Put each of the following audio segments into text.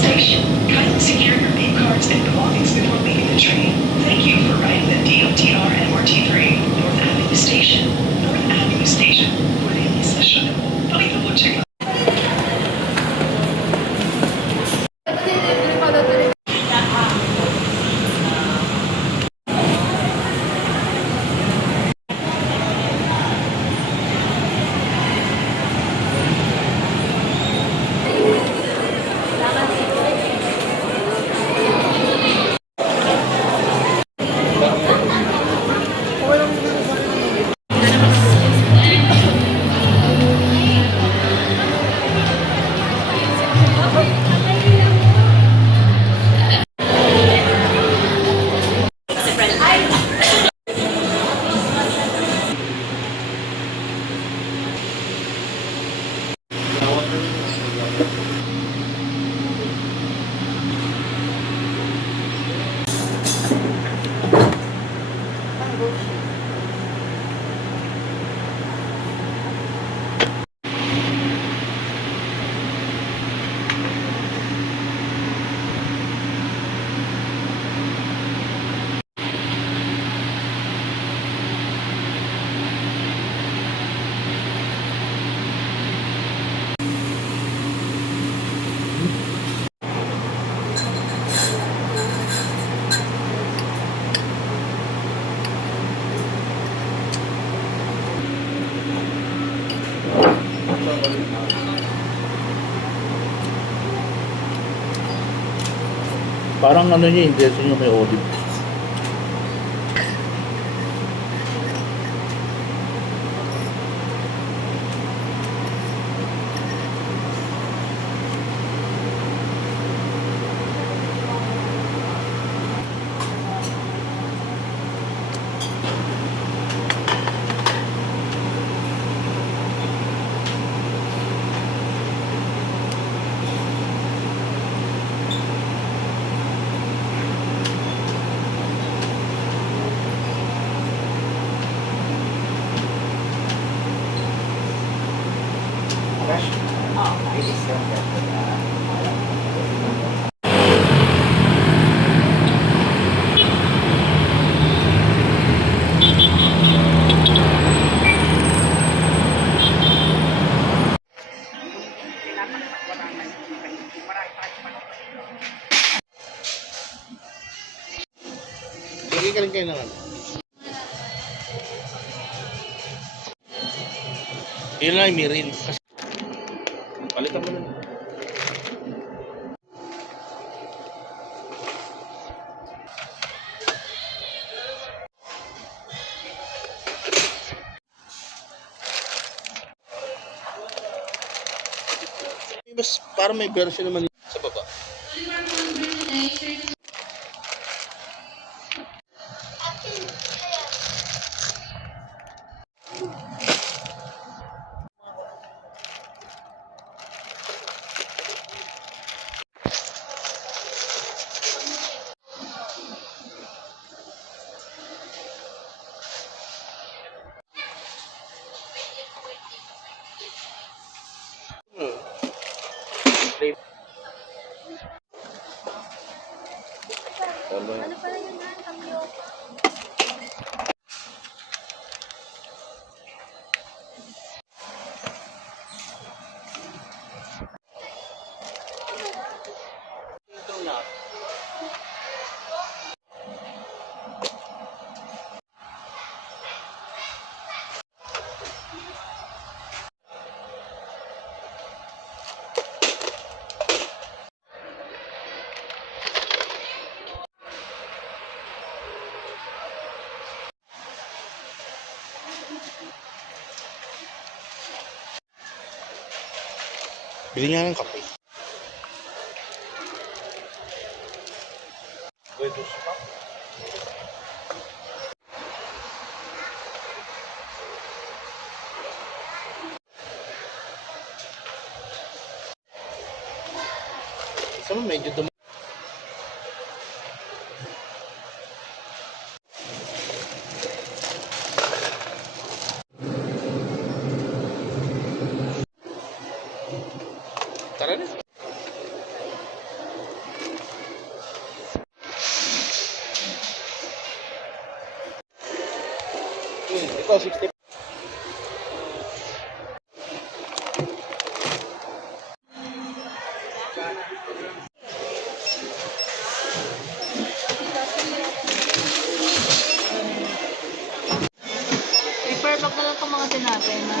station. Kindly secure your name cards and belongings before leaving the train. Thank you for riding the DOTR MRT3, North Avenue Station. North Avenue Station. Pwede sa siya na po. Pakitulog. Parang ano niya, hindi nyo may olive. Sige ka rin kayo naman. Yun lang, Mirin. Palitan mo na. Mas parang may version naman sa baba. Ano pala yun na? Tapioca. Ito na. Bili nga ng kape. Pwede siya. Isa mo medyo dumi. Tara na. Ito, 60. Paper bag na lang itong mga tinapay na.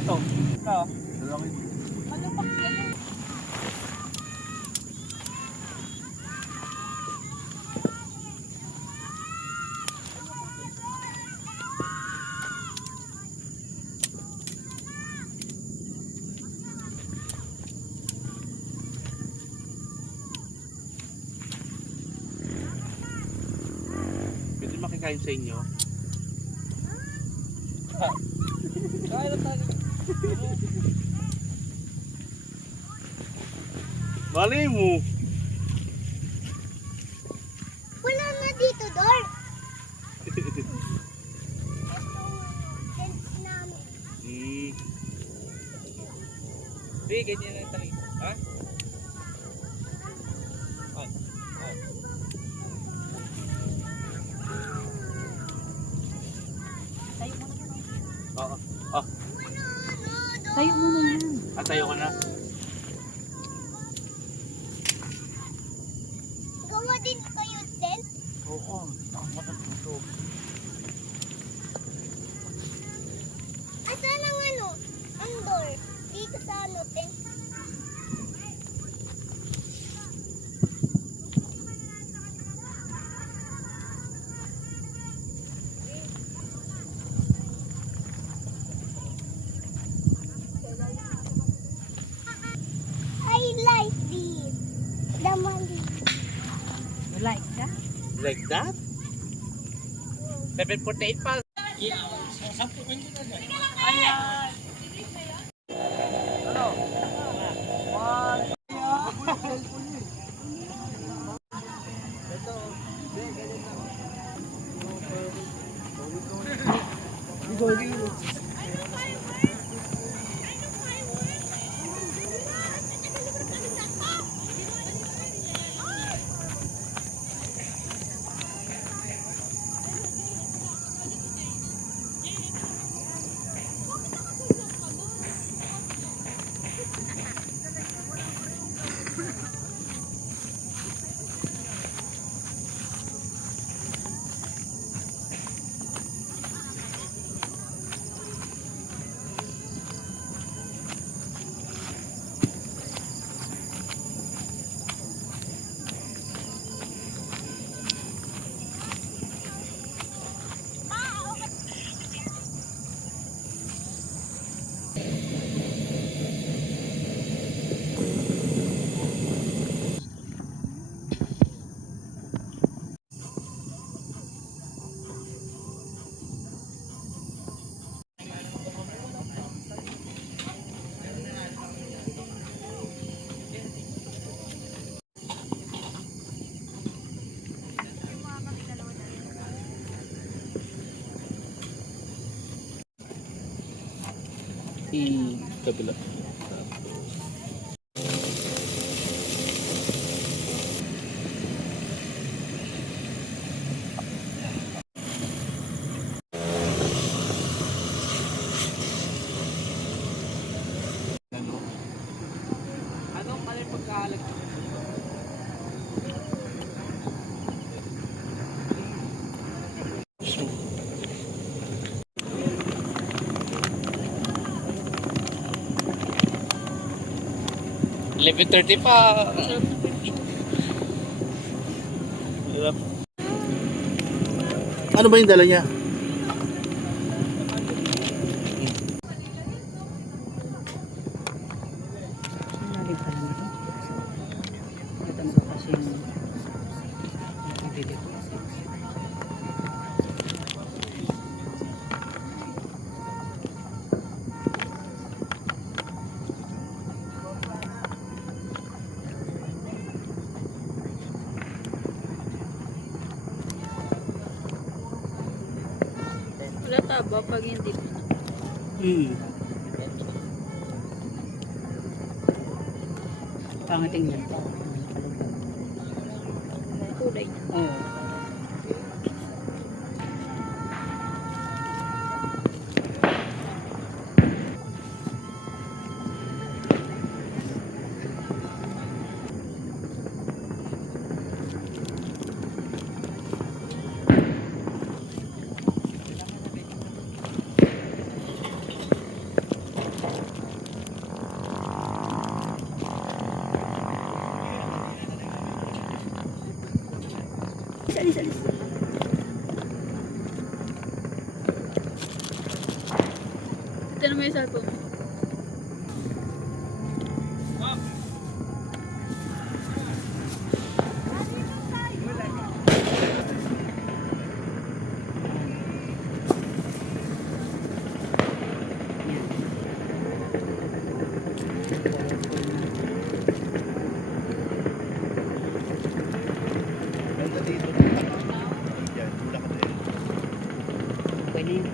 Ito. Ito. Ano pa yan? Pwede makikain sa inyo. Malay mo. Wala na dito, Dor. Hmm. Hindi, ganyan lang talaga. Ha? Oo. Oh, Tayo muna yan. atayo ko na. Gawa din kayo din? Oo. Tama na dito. Asan ang ano? Ang door? Dito sa ano, tent? I like this. The money. You like that? Like that? 748 pa. Ayan. Ano? One. Kabila. Anong kalay pagkahalag? 11:30 pa. Ano ba yung dala niya? Sinali pa naman ito. Maganda ko kasi yung nagdidito. Wala taba pag hindi. Pangating yan. Kulay niya. Oo. Alis. Ito naman yung cellphone. Pwede yun.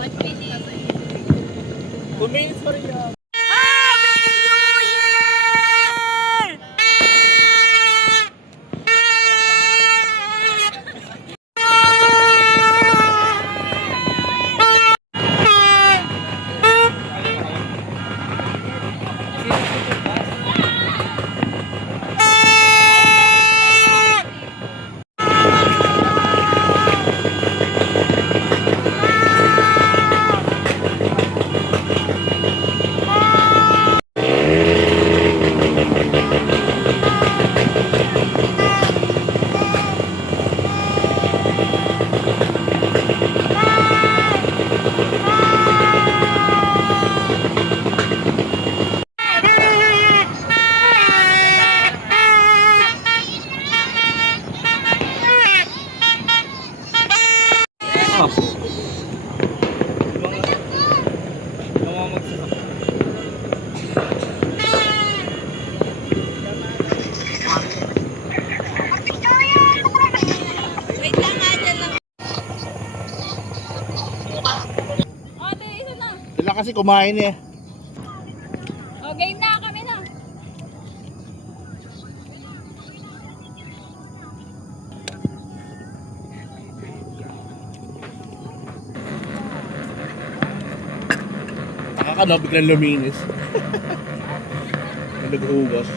What minute? 2 minutes pa rin yan. Wait lang nga dyan lang. Ate, isa na. Sila kasi kumain eh. O, game na. Kami na. Nakakano, biglang luminis. Nag-ugas.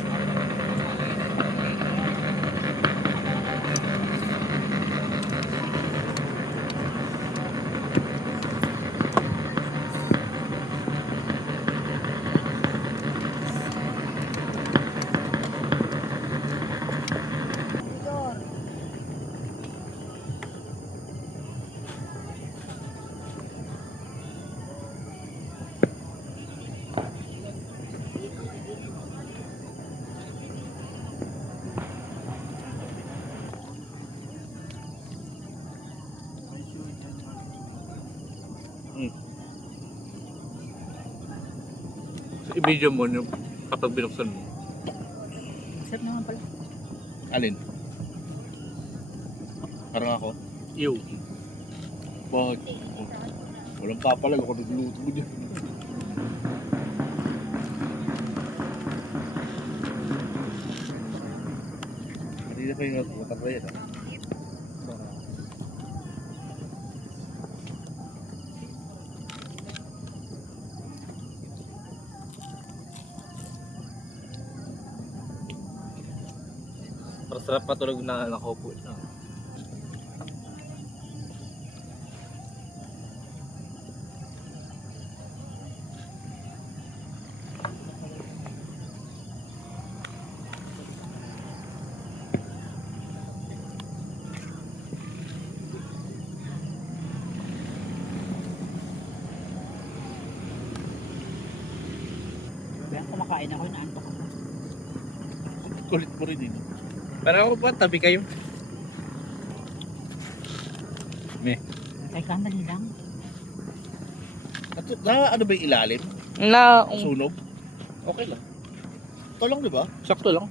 I-video mo yung kapag binuksan mo. Sarap naman pala. Alin? Parang ako? Ew. Bakit? Oh, walang papalag ako nagluto mo dyan. Hindi na pa yung matagay yan. Masarap patulog na nakaupo na. kumakain ako, inaantok ako. Kulit mo rin eh. Pero ako pa, tabi kayo. Ay, kamali lang. Ano ba yung ilalim? Na, Sunog? Okay lang. Ito lang, di ba? sakto lang.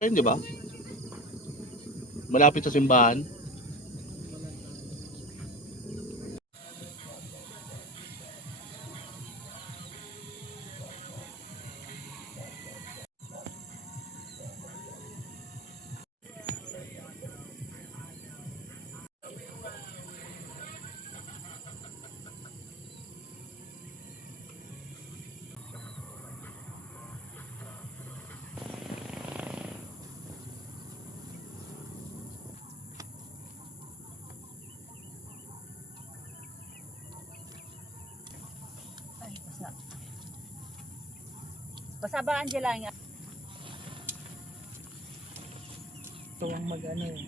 Ayun, di ba? Malapit sa simbahan. Ay, basa. Basa ba, Angela? Ito ang mag-ano eh.